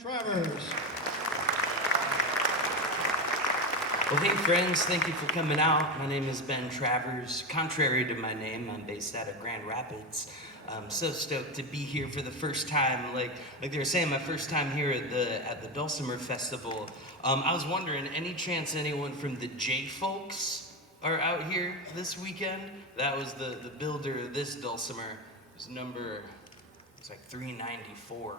Travers. Well, hey friends, thank you for coming out. My name is Ben Travers. Contrary to my name, I'm based out of Grand Rapids. I'm so stoked to be here for the first time. Like they were saying, my first time here at the Dulcimer Festival. I was wondering, any chance anyone from the J Folks are out here this weekend? That was the builder of this Dulcimer. It was it's like 394.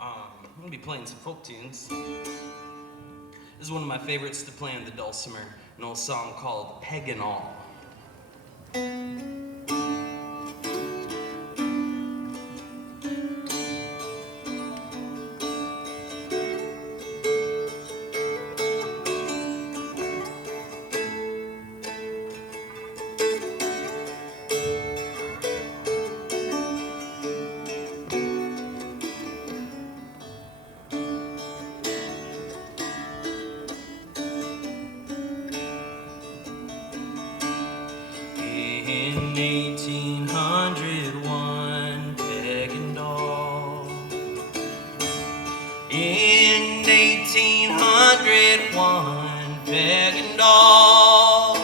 I'm gonna be playing some folk tunes. This is one of my favorites to play on the dulcimer, an old song called Peg and All. In 1801, Peg and All. In 1801, Peg and All.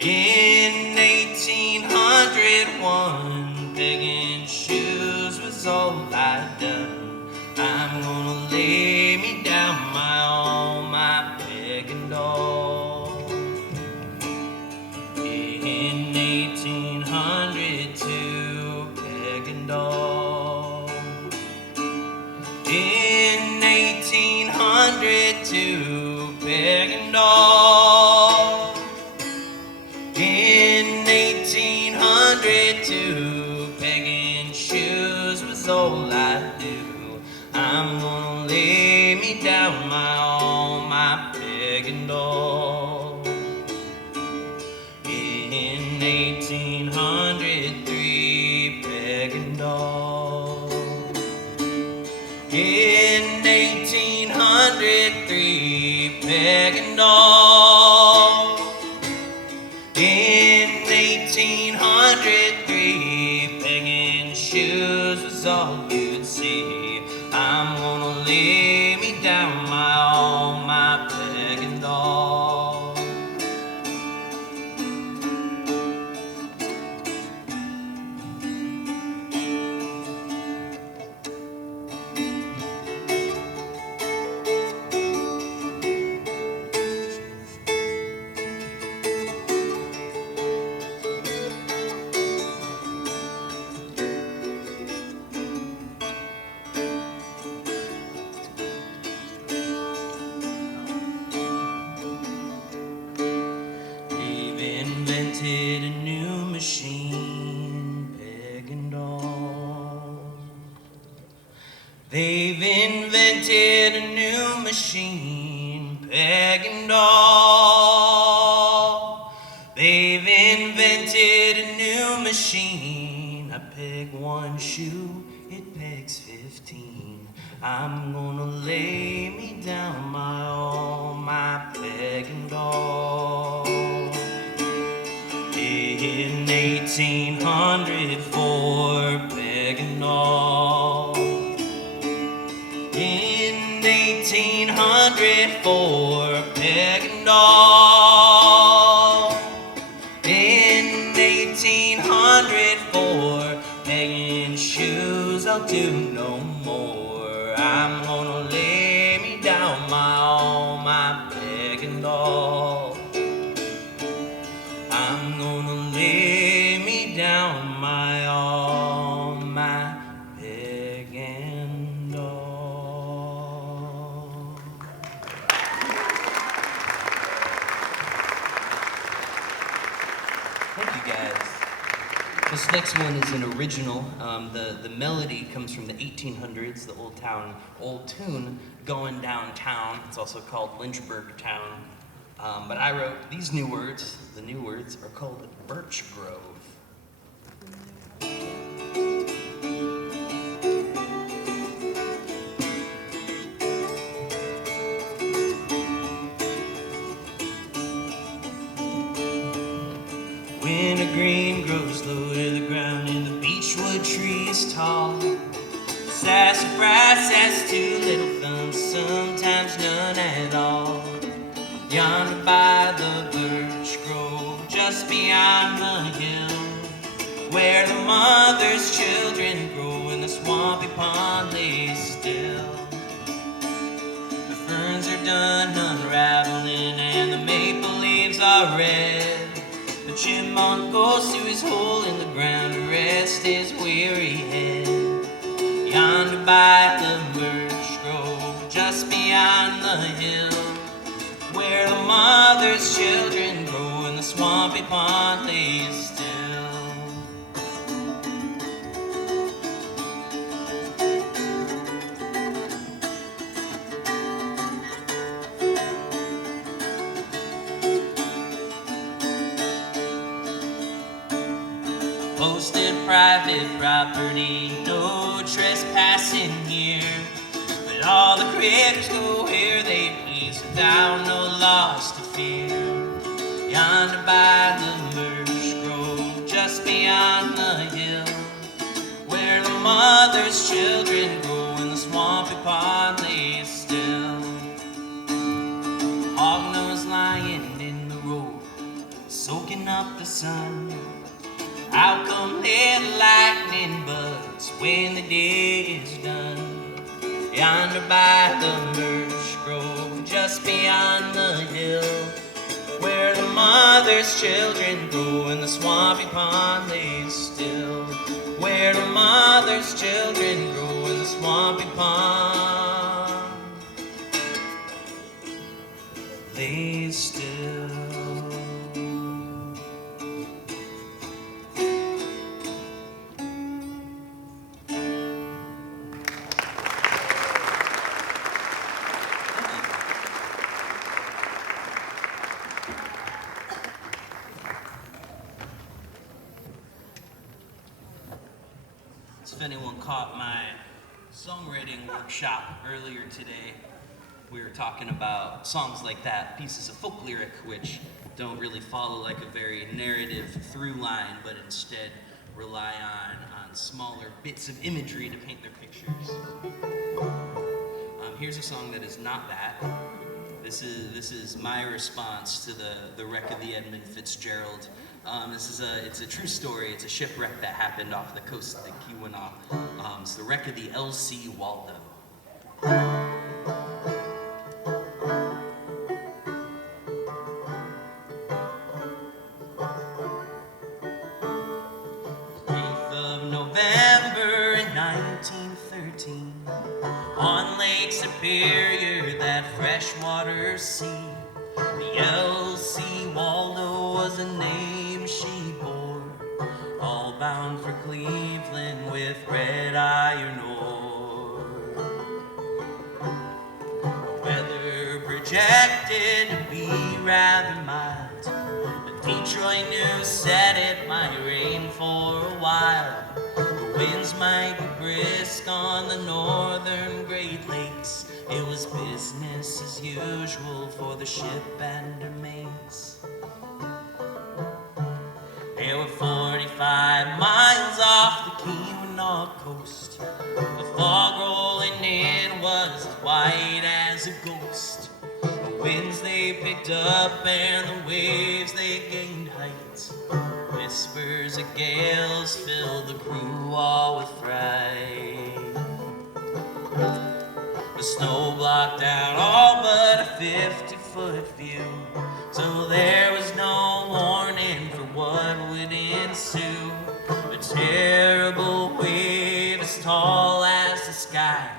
In 1801, pegging shoes was all I'd done. I'm gonna lay me down my peg and all. In 1802, peg and all. In 1802, peg and all. In 1802, pegging shoes was all I do. I'm gonna lay me down my peg and all. In 1803, peg and all. In 1803, peg and all. In 1803, pegging shoes was all you'd see. I'm gonna lay me down my peg and all. Invented a new machine, peg and all. They've invented a new machine, peg and all. They've invented a new machine. I peg one shoe, it pegs 15. I'm gonna lay me down my peg and all. In 1804, peg and all. In 1804, peg and all. In 1804, pegging shoes I'll do no more. I'm gonna lay me down my peg and all. I'm gonna lay me down my peg and all. Thank you guys. This next one is an original. The melody comes from the 1800s, the old tune, Going Downtown. It's also called Lynchburg Town. But I wrote these new words. The new words are called Birch Grove. Wintergreen grows low to the ground and the beechwood tree is tall. Sassafras has two little thumbs, sometimes none at all. Yonder by the birch grove, just beyond the hill, where the mother's children grow in the swampy pond lay still. The ferns are done unraveling and the maple leaves are red. The chipmunk goes to his hole in the ground to rest his weary head. Yonder by the birch grove, just beyond the hill, where the mother's children grow in the swampy pond lay still. Posted private property, no trespassing here, but all the critters go where they please without no loss to fear. Yonder by the birch grove, just beyond the hill, where the mother's children grow in the swampy pond lay still. Hognose lying in the road, soaking up the sun. Out come little lightning bugs when the day is done. Yonder by the birch grove, just beyond the hill, where the mother's children grow in the swampy pond lay still, where the mother's children grow in the swampy pond lay still. If anyone caught my songwriting workshop earlier today, we were talking about songs like that, pieces of folk lyric which don't really follow like a very narrative through line, but instead rely on smaller bits of imagery to paint their pictures. Here's a song that is not that. This is my response to the wreck of the Edmund Fitzgerald. It's a true story. It's a shipwreck that happened off the coast of the Keweenaw. It's the wreck of the L.C. Waldo. November in 1913, on Lake Superior, that freshwater sea, the L.C. Waldo was a name she bore, all bound for Cleveland with red iron ore. Weather projected to be rather mild, but Detroit news said it might rain for a while. The winds might be brisk on the northern Great Lakes. It was business as usual for the ship and her mates. They were 45 miles off the Keweenaw coast. The fog rolling in was as white as a ghost. The winds they picked up and the waves they gained height. Whispers of gales filled the crew all with fright. The snow blocked out all but a 50-foot view, so there was no warning for what would ensue. A terrible wave as tall as the sky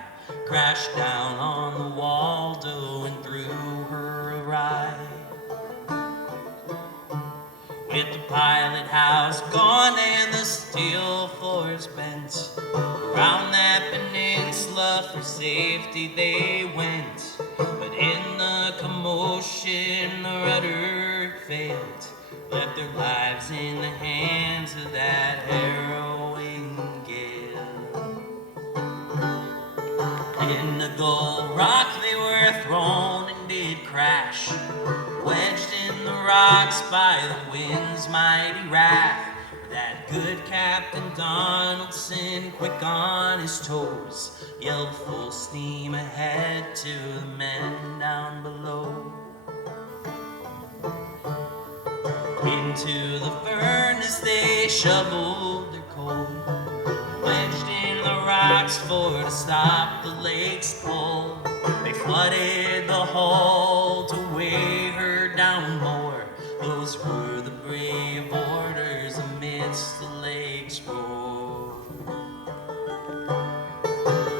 crashed down on the Waldo and threw her awry. With the pilot house gone and the steel floors bent, around that peninsula for safety they went. But in the commotion the rudder failed, left their lives in the hands of that harrowing gale. In the Gull Rock they were thrown and did crash, wedged in the rocks by the wind's mighty wrath. That good Captain Donaldson, quick on his toes, yelled full steam ahead to the men down below. Into the furnace they shoveled their coal, wedged in the rocks for to stop the lake's pull. They flooded the hull to weigh her down more. Those were the brave orders amidst the lake's roar.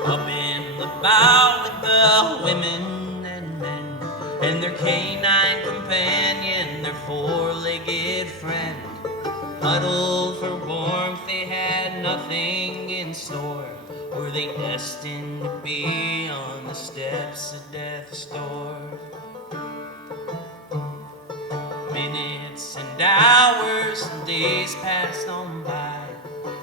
Up in the bow with the women and men, and their canine companion, their four-legged friend. Huddled for warmth, they had nothing in store. Were they destined to be on the steps of death's door? Minutes and hours and days passed on by.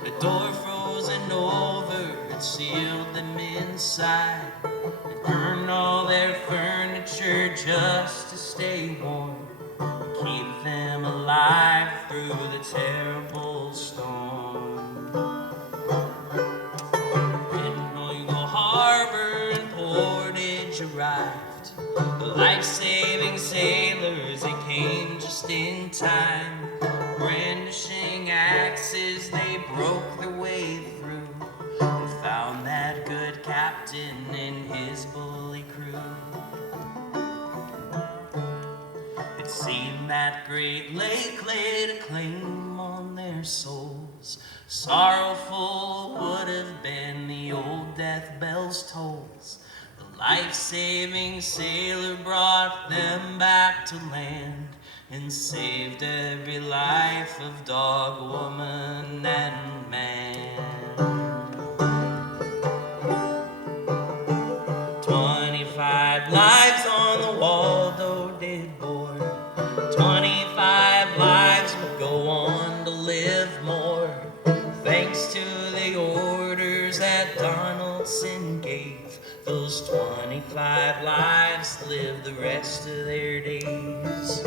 The door frozen over, it sealed them inside. They burned all their furniture just to stay warm, keep them alive through the terrible storm. In Oigle Harbor and Portage arrived the life-saving sailors. They came just in time, brandishing axes. They broke their way through and found that good captain and his bully crew. It seemed that great lake laid a claim on their souls. Sorrowful would have been the old death bell's tolls. The life-saving sailor brought them back to land and saved every life of dog, woman, and man. 25 lives on the Waldo did board. 25 lives would go on to live more, thanks to the orders that Donaldson gave. Those 25 lives lived the rest of their days.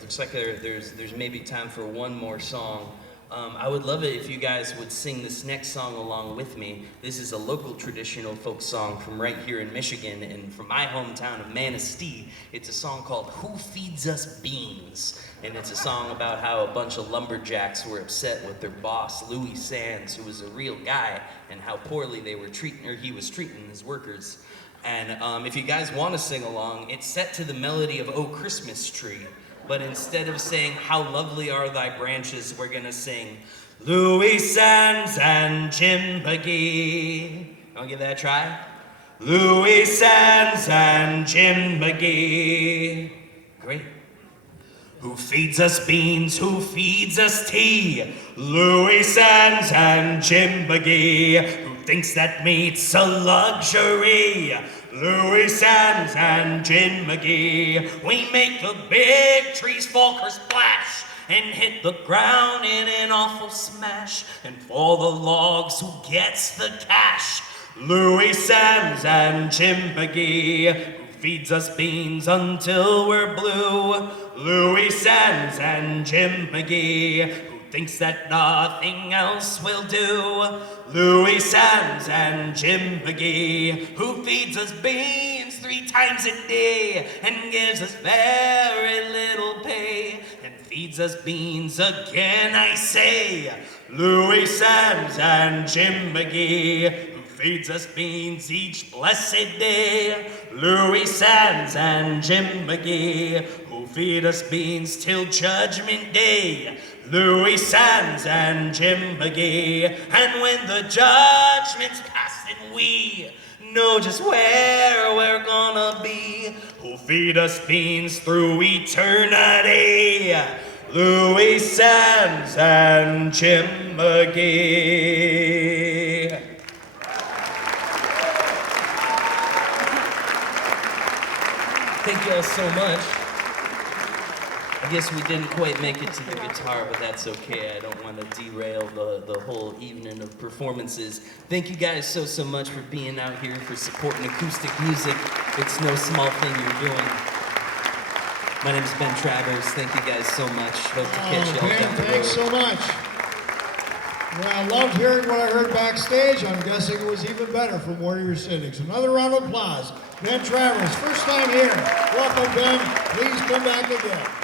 Looks like there's maybe time for one more song. I would love it if you guys would sing this next song along with me. This is a local traditional folk song from right here in Michigan and from my hometown of Manistee. It's a song called Who Feeds Us Beans? And it's a song about how a bunch of lumberjacks were upset with their boss, Louis Sands, who was a real guy, and how poorly he was treating his workers. And if you guys want to sing along, it's set to the melody of Oh Christmas Tree. But instead of saying, how lovely are thy branches, we're gonna sing, Louis Sands and Jim McGee. Wanna give that a try? Louis Sands and Jim McGee. Great. Who feeds us beans, who feeds us tea? Louis Sands and Jim McGee. Who thinks that meat's a luxury? Louis Sands and Jim McGee. We make the big trees fall kersplash and hit the ground in an awful smash. And for the logs, who gets the cash? Louis Sands and Jim McGee. Who feeds us beans until we're blue? Louis Sands and Jim McGee. Who thinks that nothing else will do? Louis Sands and Jim McGee. Who feeds us beans 3 times a day and gives us very little pay, and feeds us beans again, I say. Louis Sands and Jim McGee. Who feeds us beans each blessed day? Louis Sands and Jim McGee. Who feed us beans till Judgment Day? Louis Sands and Jim McGee. And when the judgment's passed and we know just where we're gonna be, who'll feed us beans through eternity? Louis Sands and Jim McGee. Thank you all so much. I I guess we didn't quite make it to the guitar, but that's okay. I don't want to derail the whole evening of performances. Thank you guys so much for being out here, for supporting acoustic music. It's no small thing you're doing. My name is Ben Travers. Thank you guys so much. Hope to catch y'all Ben, down the road. thanks so much. Well, I loved hearing what I heard backstage. I'm guessing it was even better from where you're sitting. So another round of applause. Ben Travers, first time here. Welcome, Ben. Please come back again.